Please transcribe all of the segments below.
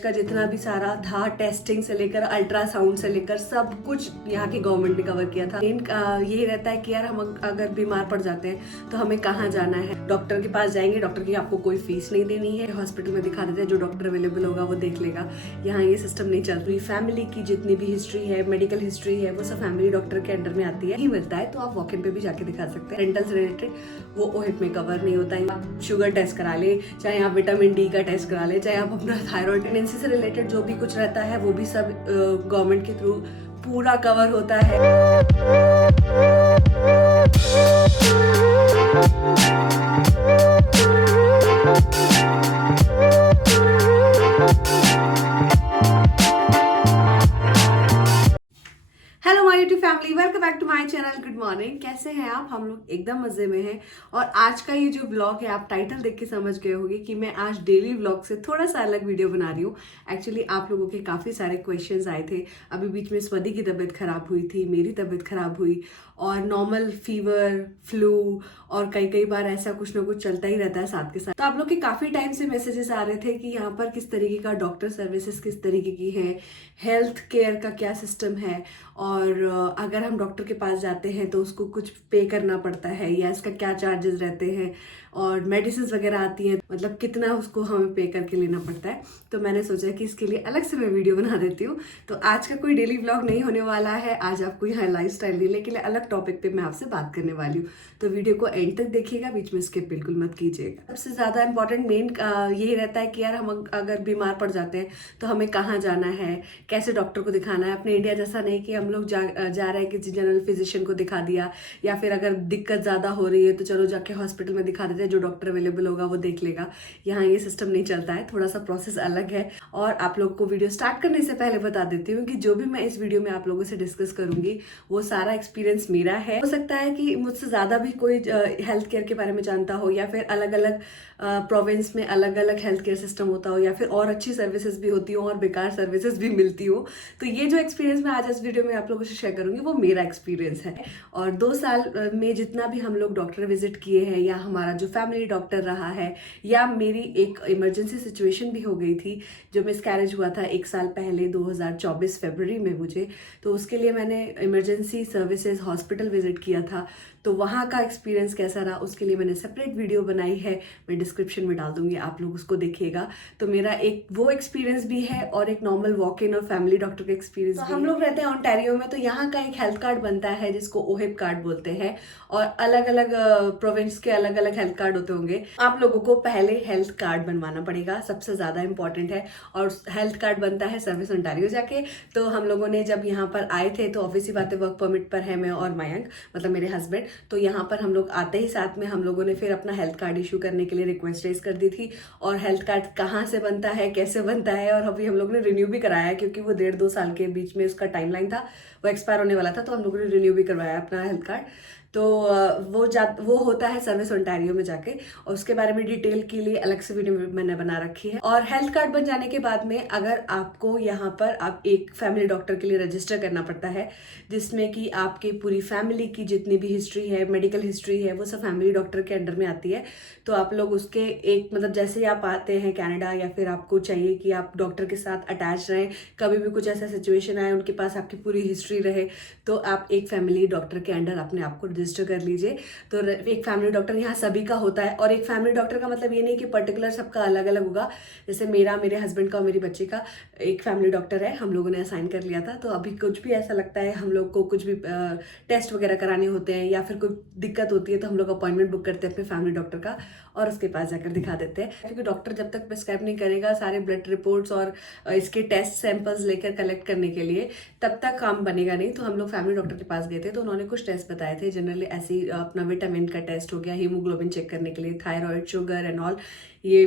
का जितना भी सारा था, टेस्टिंग से लेकर अल्ट्रासाउंड से लेकर सब कुछ यहाँ की गवर्नमेंट ने कवर किया था। मेन यही रहता है कि यार हम अगर बीमार पड़ जाते हैं तो हमें कहाँ जाना है, डॉक्टर के पास जाएंगे, डॉक्टर की आपको कोई फीस नहीं देनी है, हॉस्पिटल में दिखा देते हैं, जो डॉक्टर अवेलेबल होगा वो देख लेगा। यहाँ ये सिस्टम नहीं चल रही। फैमिली की जितनी भी हिस्ट्री है, मेडिकल हिस्ट्री है, वो सब फैमिली डॉक्टर के अंडर में आती है। नहीं मिलता है तो आप वॉक इन पे भी जाके दिखा सकते हैं। रेंटल से रिलेटेड वो ओहिप में कवर नहीं होता है। आप शुगर टेस्ट करा ले, चाहे आप विटामिन डी का टेस्ट करा ले, चाहे आप अपना थायराइड, प्रेगनेंसी से रिलेटेड जो भी कुछ रहता है वो भी सब गवर्नमेंट के थ्रू पूरा कवर होता है। Hello my YouTube family, welcome back to my channel. Good morning, कैसे हैं आप? हम लोग एकदम मजे में हैं। और आज का ये जो ब्लॉग है, आप टाइटल देख के समझ गए होंगे कि मैं आज डेली ब्लॉग से थोड़ा सा अलग वीडियो बना रही हूँ। एक्चुअली आप लोगों के काफ़ी सारे क्वेश्चंस आए थे। अभी बीच में स्वदी की तबीयत खराब हुई थी, मेरी तबीयत खराब हुई, और नॉर्मल फीवर, फ्लू और कई बार ऐसा कुछ ना कुछ चलता ही रहता है साथ के साथ। तो आप लोग के काफ़ी टाइम से मैसेजेस आ रहे थे कि यहाँ पर किस तरीके का डॉक्टर सर्विसेज किस तरीके की है, हेल्थ केयर का क्या सिस्टम है, और अगर हम डॉक्टर के पास जाते हैं तो उसको कुछ पे करना पड़ता है या इसका क्या चार्जेस रहते हैं, और मेडिसिन वगैरह आती हैं, मतलब कितना उसको हमें पे करके लेना पड़ता है। तो मैंने सोचा कि इसके लिए अलग से मैं वीडियो बना देती हूँ। तो आज का कोई डेली व्लॉग नहीं होने वाला है। आज आपको यहाँ लाइफस्टाइल डीले के लिए अलग टॉपिक पे मैं आपसे बात करने वाली हूँ। तो वीडियो को एंड तक देखिएगा, बीच में स्किप बिल्कुल मत कीजिएगा। सबसे ज़्यादा इंपॉर्टेंट मेन यही रहता है कि यार हम अगर बीमार पड़ जाते हैं तो हमें कहाँ जाना है, कैसे डॉक्टर को दिखाना है। अपने इंडिया जैसा नहीं कि हम लोग जा रहे हैं किसी जनरल फिजिशियन को दिखा दिया, या फिर अगर दिक्कत ज़्यादा हो रही है तो चलो जाके हॉस्पिटल में दिखा देते हैं, जो डॉक्टर अवेलेबल होगा वो देख लेगा। यहाँ ये सिस्टम नहीं चलता है, थोड़ा सा प्रोसेस अलग है। और आप लोग को वीडियो स्टार्ट करने से पहले बता देती हूँ कि जो भी मैं इस वीडियो में आप लोगों से डिस्कस करूंगी वो सारा एक्सपीरियंस मेरा है। हो सकता है कि मुझसे ज़्यादा भी कोई हेल्थ केयर के बारे में जानता हो, या फिर अलग अलग प्रोविंस में अलग अलग हेल्थ केयर सिस्टम होता हो, या फिर और अच्छी सर्विसेज भी होती हो और बेकार सर्विसेज भी मिलती हो। तो ये जो एक्सपीरियंस मैं आज इस वीडियो में आप लोगों से शेयर करूंगी वो मेरा एक्सपीरियंस है। और 2 साल में जितना भी हम लोग डॉक्टर विजिट किए हैं, या हमारा जो फैमिली डॉक्टर रहा है, या मेरी एक इमरजेंसी सिचुएशन भी हो गई थी, जो मिसकैरेज हुआ था 1 साल पहले 2024 फरवरी में मुझे। तो उसके लिए मैंने इमरजेंसी सर्विसेज हॉस्पिटल विजिट किया था। तो वहाँ का एक्सपीरियंस कैसा रहा उसके लिए मैंने सेपरेट वीडियो बनाई है, मैं डिस्क्रिप्शन में डाल दूंगी, आप लोग उसको देखिएगा। तो मेरा एक वो एक्सपीरियंस भी है और एक नॉर्मल वॉक इन और फैमिली डॉक्टर का एक्सपीरियंस भी। हम लोग रहते हैं ओंटारियो में, तो यहाँ का एक हेल्थ कार्ड बनता है जिसको ओहिप कार्ड बोलते हैं, और अलग अलग प्रोविंस के अलग अलग हेल्थ कार्ड होते होंगे। आप लोगों को पहले हेल्थ कार्ड बनवाना पड़ेगा, सबसे ज्यादा इंपॉर्टेंट है। और हेल्थ कार्ड बनता है सर्विस ओंटारियो जाके। तो हम लोगों ने जब यहाँ पर आए थे तो ऑब्वियसली बात है, वर्क परमिट पर है मैं और मयंक, मतलब मेरे हस्बैंड। तो यहाँ पर हम लोग आते ही साथ में हम लोगों ने फिर अपना हेल्थ कार्ड इशू करने के लिए रिक्वेस्ट रेज कर दी थी। और हेल्थ कार्ड कहाँ से बनता है, कैसे बनता है, और अभी हम लोगों ने रिन्यू भी कराया, क्योंकि वो 1.5-2 साल के बीच में उसका टाइमलाइन था, वो एक्सपायर होने वाला था। तो हम लोगों ने रिन्यू भी करवाया अपना हेल्थ कार्ड। तो वो होता है सर्विस ओंटारियो में जाके, और उसके बारे में डिटेल के लिए अलग से वीडियो मैंने बना रखी है। और हेल्थ कार्ड बन जाने के बाद में अगर आपको यहाँ पर आप एक फैमिली डॉक्टर के लिए रजिस्टर करना पड़ता है, जिसमें कि आपकी पूरी फैमिली की जितनी भी हिस्ट्री है, मेडिकल हिस्ट्री है, वो सब फैमिली डॉक्टर के अंडर में आती है। तो आप लोग उसके एक, मतलब जैसे ही आप आते हैं कनाडा, या फिर आपको चाहिए कि आप डॉक्टर के साथ अटैच रहें, कभी भी कुछ ऐसा सिचुएशन आए, उनके पास आपकी पूरी हिस्ट्री रहे, तो आप एक फैमिली डॉक्टर के अंडर अपने आप को रजिस्टर कर लीजिए। तो एक फैमिली डॉक्टर यहाँ सभी का होता है। और एक फैमिली डॉक्टर का मतलब ये नहीं कि पर्टिकुलर सबका अलग अलग होगा। जैसे मेरा, मेरे हस्बैंड का और मेरी बच्ची का एक फैमिली डॉक्टर है, हम लोगों ने असाइन कर लिया था। तो अभी कुछ भी ऐसा लगता है, हम लोग को कुछ भी टेस्ट वगैरह कराने होते हैं, या फिर कोई दिक्कत होती है, तो हम लोग अपॉइंटमेंट बुक करते हैं अपने फैमिली डॉक्टर का, और उसके पास जाकर दिखा देते हैं। क्योंकि डॉक्टर जब तक प्रिस्क्राइब नहीं करेगा सारे ब्लड रिपोर्ट्स और इसके टेस्ट सैंपल्स लेकर कलेक्ट करने के लिए, तब तक काम बनेगा नहीं। तो हम लोग फैमिली डॉक्टर के पास गए थे, तो उन्होंने कुछ टेस्ट बताए थे। जनरली ऐसे ही अपना विटामिन का टेस्ट हो गया, हीमोग्लोबिन चेक करने के लिए, थायराइड, शुगर एंड ऑल, ये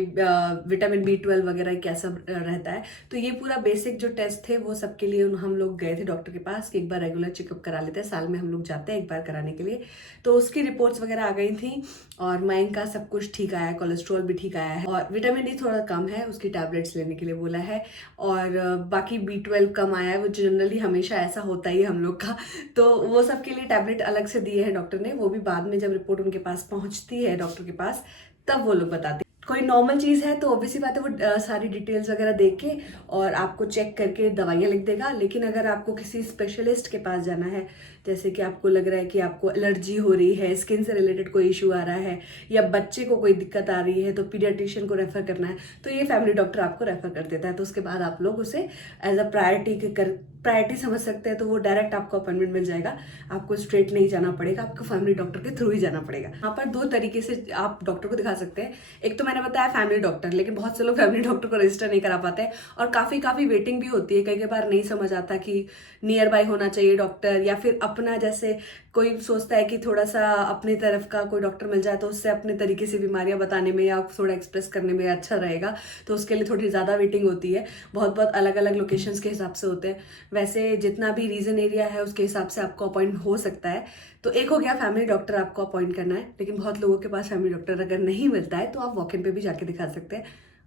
विटामिन B12 वगैरह क्या सब रहता है। तो ये पूरा बेसिक जो टेस्ट थे वो सब के लिए हम लोग गए थे डॉक्टर के पास कि एक बार रेगुलर चेकअप करा लेते हैं, साल में हम लोग जाते हैं एक बार कराने के लिए। तो उसकी रिपोर्ट्स वगैरह आ गई थी, और मयंक का सब कुछ ठीक आया है, कोलेस्ट्रॉल भी ठीक आया है, और विटामिन डी थोड़ा कम है, उसकी टैबलेट्स लेने के लिए बोला है। और बाकी B12 कम आया है, वो जनरली हमेशा ऐसा होता ही है हम लोग का। तो वो सब के लिए टैबलेट अलग से दिए हैं डॉक्टर ने, वो भी बाद में जब रिपोर्ट उनके पास पहुंचती है डॉक्टर के पास, तब वो लोग बताते हैं। कोई नॉर्मल चीज़ है तो ऑब्वियसली बात है वो सारी डिटेल्स वगैरह देख के और आपको चेक करके दवाइयाँ लिख देगा। लेकिन अगर आपको किसी स्पेशलिस्ट के पास जाना है, जैसे कि आपको लग रहा है कि आपको एलर्जी हो रही है, स्किन से रिलेटेड कोई इशू आ रहा है, या बच्चे को कोई दिक्कत आ रही है, तो पीडियाट्रिशियन को रेफर करना है, तो ये फैमिली डॉक्टर आपको रेफर कर देता है। तो उसके बाद आप लोग उसे एज अ प्रायोरिटी समझ सकते हैं, तो वो डायरेक्ट आपको अपॉइंटमेंट मिल जाएगा। आपको स्ट्रेट नहीं जाना पड़ेगा, आपको फैमिली डॉक्टर के थ्रू ही जाना पड़ेगा। यहाँ पर दो तरीके से आप डॉक्टर को दिखा सकते हैं। एक तो मैंने बताया फैमिली डॉक्टर, लेकिन बहुत से लोग फैमिली डॉक्टर को रजिस्टर नहीं करा पाते हैं और काफ़ी वेटिंग भी होती है। कई बार नहीं समझ आता कि नियर बाय होना चाहिए डॉक्टर, या फिर अपना जैसे कोई सोचता है कि थोड़ा सा अपनी तरफ का कोई डॉक्टर मिल जाए तो उससे अपने तरीके से बीमारियां बताने में या थोड़ा एक्सप्रेस करने में अच्छा रहेगा, तो उसके लिए थोड़ी ज़्यादा वेटिंग होती है। बहुत अलग अलग लोकेशंस के हिसाब से होते हैं। वैसे जितना भी रीजन एरिया है उसके हिसाब से आपको अपॉइंट हो सकता है। तो एक हो गया फैमिली डॉक्टर आपको अपॉइंट करना है, लेकिन बहुत लोगों के पास फैमिली डॉक्टर अगर नहीं मिलता है तो आप वॉक इन पे भी जाके दिखा सकते हैं।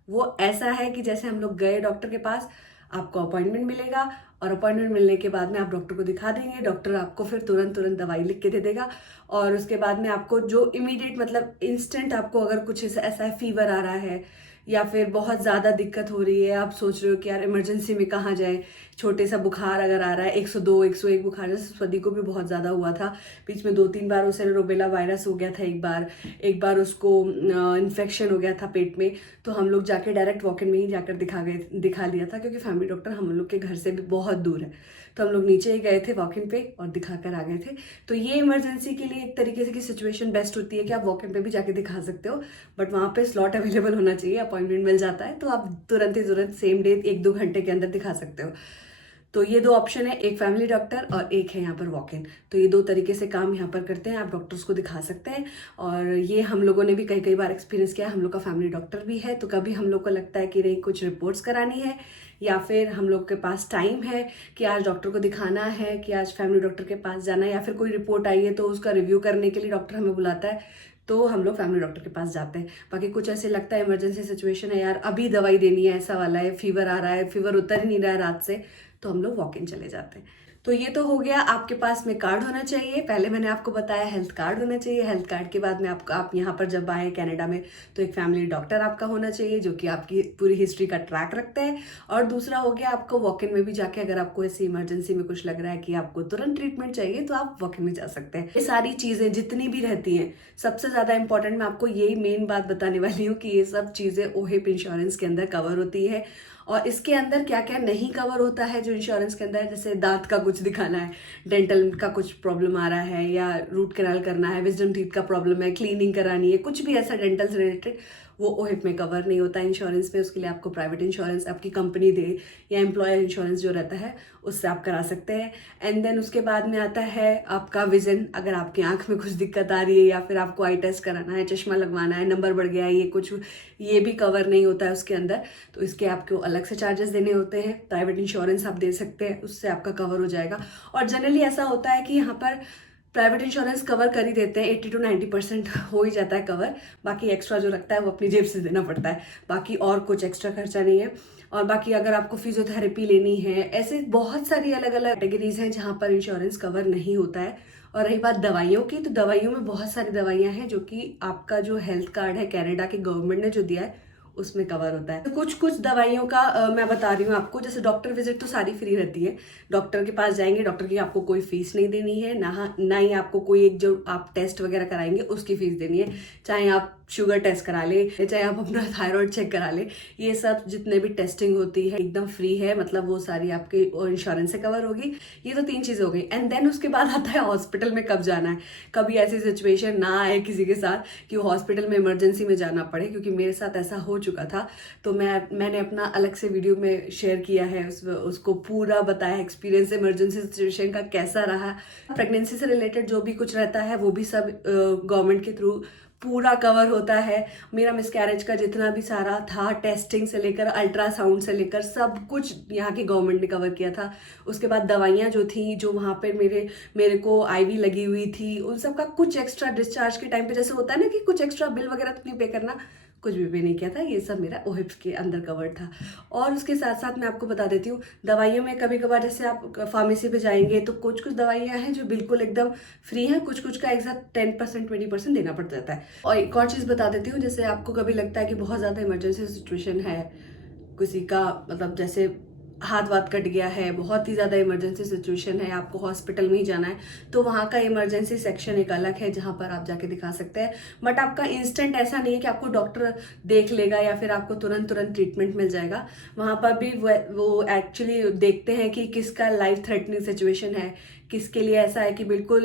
वो ऐसा है कि जैसे हम लोग गए डॉक्टर के पास, आपको अपॉइंटमेंट मिलेगा और अपॉइंटमेंट मिलने के बाद में आप डॉक्टर को दिखा देंगे, डॉक्टर आपको फिर तुरंत दवाई लिख के दे देगा। और उसके बाद में आपको जो इमीडिएट मतलब इंस्टेंट आपको अगर कुछ ऐसा फीवर आ रहा है या फिर बहुत ज़्यादा दिक्कत हो रही है, आप सोच रहे हो कि यार इमरजेंसी में कहाँ जाए, छोटे सा बुखार अगर आ रहा है 102 101 बुखार, जैसे स्वदी को भी बहुत ज़्यादा हुआ था बीच में, 2-3 बार उसे रूबेला वायरस हो गया था, एक बार उसको इन्फेक्शन हो गया था पेट में। तो हम लोग जाके डायरेक्ट वॉक इन में ही जाकर दिखा लिया था, क्योंकि फैमिली डॉक्टर हम लोग के घर से भी बहुत दूर है। तो हम लोग नीचे ही गए थे वॉक इन पे और दिखा कर आ गए थे। तो ये इमरजेंसी के लिए एक तरीके से की सिचुएशन बेस्ट होती है कि आप वॉक इन पे भी जाके दिखा सकते हो, बट वहाँ पे स्लॉट अवेलेबल होना चाहिए, अपॉइंटमेंट मिल जाता है तो आप तुरंत सेम डे 1-2 घंटे के अंदर दिखा सकते हो। तो ये दो ऑप्शन है, एक फैमिली डॉक्टर और एक है यहाँ पर वॉक इन। तो ये दो तरीके से काम यहाँ पर करते हैं, आप डॉक्टर्स को दिखा सकते हैं। और ये हम लोगों ने भी कई बार एक्सपीरियंस किया। हम लोग का फैमिली डॉक्टर भी है, तो कभी हम लोग को लगता है कि नहीं कुछ रिपोर्ट्स करानी है, या फिर हम लोग के पास टाइम है कि आज डॉक्टर को दिखाना है, कि आज फैमिली डॉक्टर के पास जाना है, या फिर कोई रिपोर्ट आई है तो उसका रिव्यू करने के लिए डॉक्टर हमें बुलाता है, तो हम लोग फैमिली डॉक्टर के पास जाते हैं। बाकी कुछ ऐसे लगता है इमरजेंसी सिचुएशन है, यार अभी दवाई देनी है, ऐसा वाला है, फीवर आ रहा है, फीवर उतर ही नहीं रहा है रात से, तो हम लोग वॉक इन चले जाते हैं। तो ये तो हो गया, आपके पास में कार्ड होना चाहिए। पहले मैंने आपको बताया हेल्थ कार्ड होना चाहिए। हेल्थ कार्ड के बाद में आप यहाँ पर जब आए कनाडा में, तो एक फैमिली डॉक्टर आपका होना चाहिए जो कि आपकी पूरी हिस्ट्री का ट्रैक रखता है। और दूसरा हो गया, आपको वॉक इन में भी जाके अगर आपको ऐसी इमरजेंसी में कुछ लग रहा है कि आपको तुरंत ट्रीटमेंट चाहिए, तो आप वॉक इन में जा सकते हैं। ये सारी चीज़ें जितनी भी रहती हैं, सबसे ज़्यादा इंपॉर्टेंट मैं आपको यही मेन बात बताने वाली हूँ कि ये सब चीज़ें ओहिप इंश्योरेंस के अंदर कवर होती है। और इसके अंदर क्या क्या नहीं कवर होता है जो इंश्योरेंस के अंदर है, जैसे दांत का कुछ दिखाना है, डेंटल का कुछ प्रॉब्लम आ रहा है, या रूट कैनाल करना है, विजडम टीथ का प्रॉब्लम है, क्लीनिंग करानी है, कुछ भी ऐसा डेंटल से रिलेटेड, वो ओहिप में कवर नहीं होता है इंश्योरेंस में। उसके लिए आपको प्राइवेट इंश्योरेंस आपकी कंपनी दे, या एम्प्लॉयर इंश्योरेंस जो रहता है उससे आप करा सकते हैं। एंड देन उसके बाद में आता है आपका विजन। अगर आपकी आंख में कुछ दिक्कत आ रही है, या फिर आपको आई टेस्ट कराना है, चश्मा लगवाना है, नंबर बढ़ गया है, ये भी कवर नहीं होता है उसके अंदर, तो इसके आपको अलग से चार्जेस देने होते हैं। प्राइवेट इंश्योरेंस आप दे सकते हैं, उससे आपका कवर हो जाएगा। और जनरली ऐसा होता है कि यहाँ पर प्राइवेट इंश्योरेंस कवर कर ही देते हैं, 80 to 90% हो ही जाता है कवर। बाकी एक्स्ट्रा जो लगता है वो अपनी जेब से देना पड़ता है, बाकी और कुछ एक्स्ट्रा खर्चा नहीं है। और बाकी अगर आपको फिजियोथेरेपी लेनी है, ऐसे बहुत सारी अलग अलग कैटेगरीज हैं जहाँ पर इंश्योरेंस कवर नहीं होता है। और रही बात दवाइयों की, तो दवाइयों में बहुत सारी दवाइयाँ हैं जो कि आपका जो हेल्थ कार्ड है कनाडा के गवर्नमेंट ने जो दिया है उसमें कवर होता है। तो कुछ दवाइयों का मैं बता रही हूँ आपको। जैसे डॉक्टर विजिट तो सारी फ्री रहती है, डॉक्टर के पास जाएंगे, डॉक्टर की आपको कोई फीस नहीं देनी है, ना ही आपको कोई एक जो आप टेस्ट वगैरह कराएंगे उसकी फीस देनी है। चाहे आप शुगर टेस्ट करा ले, चाहे आप अपना थायराइड चेक करा ले, ये सब जितने भी टेस्टिंग होती है एकदम फ्री है, मतलब वो सारी आपके इंश्योरेंस से कवर होगी। ये तो 3 चीज़ें हो गई। एंड देन उसके बाद आता है हॉस्पिटल में कब जाना है। कभी ऐसी सिचुएशन ना आए किसी के साथ कि हॉस्पिटल में इमरजेंसी में जाना पड़े, क्योंकि मेरे साथ ऐसा हो चुका था। तो मैंने अपना अलग से वीडियो में शेयर किया है, उसको पूरा बताया एक्सपीरियंस इमरजेंसी सिचुएशन का कैसा रहा। प्रेगनेंसी से रिलेटेड जो भी कुछ रहता है वो भी सब गवर्नमेंट के थ्रू पूरा कवर होता है। मेरा मिसकैरेज का जितना भी सारा था, टेस्टिंग से लेकर अल्ट्रासाउंड से लेकर सब कुछ यहाँ की गवर्नमेंट ने कवर किया था। उसके बाद दवाइयाँ जो थी, जो वहाँ पर मेरे को आईवी लगी हुई थी, उन सब का कुछ एक्स्ट्रा डिस्चार्ज के टाइम पे जैसे होता है ना कि कुछ एक्स्ट्रा बिल वगैरह तो नहीं पे करना, कुछ भी पे नहीं किया था, ये सब मेरा ओहिप्स के अंदर कवर था। और उसके साथ साथ मैं आपको बता देती हूँ, दवाइयों में कभी कभार जैसे आप फार्मेसी पे जाएंगे तो कुछ कुछ दवाइयाँ हैं जो बिल्कुल एकदम फ्री हैं, कुछ कुछ का एक साथ 10% 20% देना पड़ जाता है। और एक और चीज़ बता देती हूँ, जैसे आपको कभी लगता है कि बहुत ज़्यादा इमरजेंसी सिचुएशन है, किसी का मतलब जैसे हाथ वाथ कट गया है, बहुत ही ज़्यादा इमरजेंसी सिचुएशन है, आपको हॉस्पिटल में ही जाना है, तो वहाँ का इमरजेंसी सेक्शन एक अलग है जहाँ पर आप जाके दिखा सकते हैं। बट आपका इंस्टेंट ऐसा नहीं है कि आपको डॉक्टर देख लेगा या फिर आपको तुरंत तुरंत ट्रीटमेंट मिल जाएगा। वहाँ पर भी वो एक्चुअली देखते हैं कि किसका लाइफ थ्रेटनिंग सिचुएशन है, किसके लिए ऐसा है कि बिल्कुल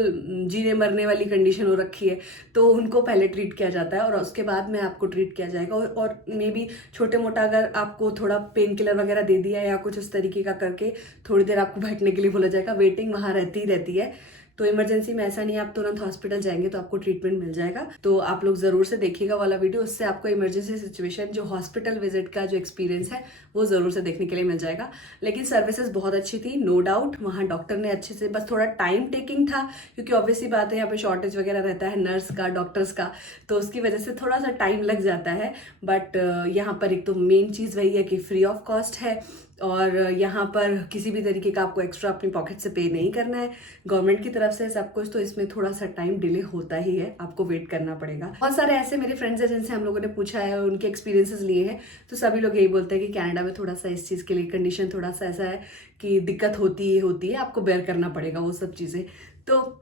जीने मरने वाली कंडीशन हो रखी है, तो उनको पहले ट्रीट किया जाता है और उसके बाद में आपको ट्रीट किया जाएगा। और मे बी छोटे मोटा अगर आपको थोड़ा पेन किलर वगैरह दे दिया या कुछ इस तरीके का करके थोड़ी देर आपको बैठने के लिए बोला जाएगा, वेटिंग वहाँ रहती ही रहती है। तो इमरजेंसी में ऐसा नहीं है आप तुरंत हॉस्पिटल जाएंगे तो आपको ट्रीटमेंट मिल जाएगा। तो आप लोग जरूर से देखिएगा वाला वीडियो, उससे आपको इमरजेंसी सिचुएशन जो हॉस्पिटल विजिट का जो एक्सपीरियंस है वो जरूर से देखने के लिए मिल जाएगा। लेकिन सर्विसेज बहुत अच्छी थी, नो डाउट। वहाँ डॉक्टर ने अच्छे से, बस थोड़ा टाइम टेकिंग था क्योंकि ऑब्वियसली बात है यहाँ पे शॉर्टेज वगैरह रहता है नर्स का, डॉक्टर्स का, तो उसकी वजह से थोड़ा सा टाइम लग जाता है। बट यहाँ पर एक तो मेन चीज़ वही है कि फ्री ऑफ कॉस्ट है और यहाँ पर किसी भी तरीके का आपको एक्स्ट्रा अपनी पॉकेट से पे नहीं करना है, गवर्नमेंट की तरफ से सब कुछ। तो इसमें थोड़ा सा टाइम डिले होता ही है, आपको वेट करना पड़ेगा। बहुत सारे ऐसे मेरे फ्रेंड्स हैं जिनसे हम लोगों ने पूछा है और उनके एक्सपीरियंसेस लिए हैं, तो सभी लोग यही बोलते हैं कि कनाडा में थोड़ा सा इस चीज़ के लिए कंडीशन थोड़ा सा ऐसा है कि दिक्कत होती है, आपको बेयर करना पड़ेगा वो सब चीज़ें। तो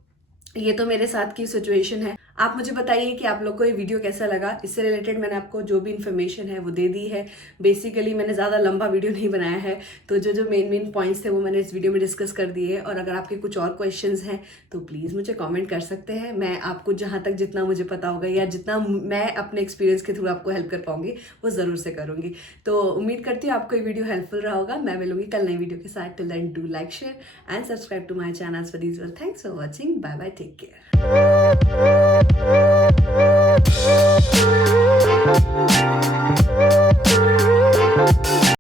ये तो मेरे साथ की सिचुएशन है। आप मुझे बताइए कि आप लोग को ये वीडियो कैसा लगा। इससे रिलेटेड मैंने आपको जो भी इन्फॉर्मेशन है वो दे दी है। बेसिकली मैंने ज़्यादा लंबा वीडियो नहीं बनाया है, तो जो मेन पॉइंट्स थे वो मैंने इस वीडियो में डिस्कस कर दिए। और अगर आपके कुछ और क्वेश्चंस हैं तो प्लीज़ मुझे कमेंट कर सकते हैं। मैं आपको जहाँ तक जितना मुझे पता होगा या जितना मैं अपने एक्सपीरियंस के थ्रू आपको हेल्प कर पाऊंगी वो ज़रूर से करूँगी। तो उम्मीद करती हूँ आपको ये वीडियो हेल्पफुल रहा होगा। मैं मिलूंगी कल नई वीडियो के साथ। Till then do like, share and subscribe to my channel for these वर। Thanks for watching, bye bye, take care.